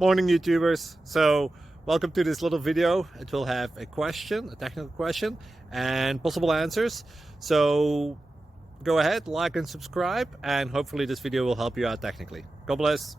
Morning YouTubers. So welcome to this little video. It will have a question, a technical question, and possible answers. So go ahead, like and subscribe, and hopefully this video will help you out technically. God bless.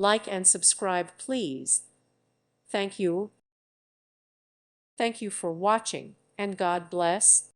Like and subscribe, please. Thank you. Thank you for watching, and God bless.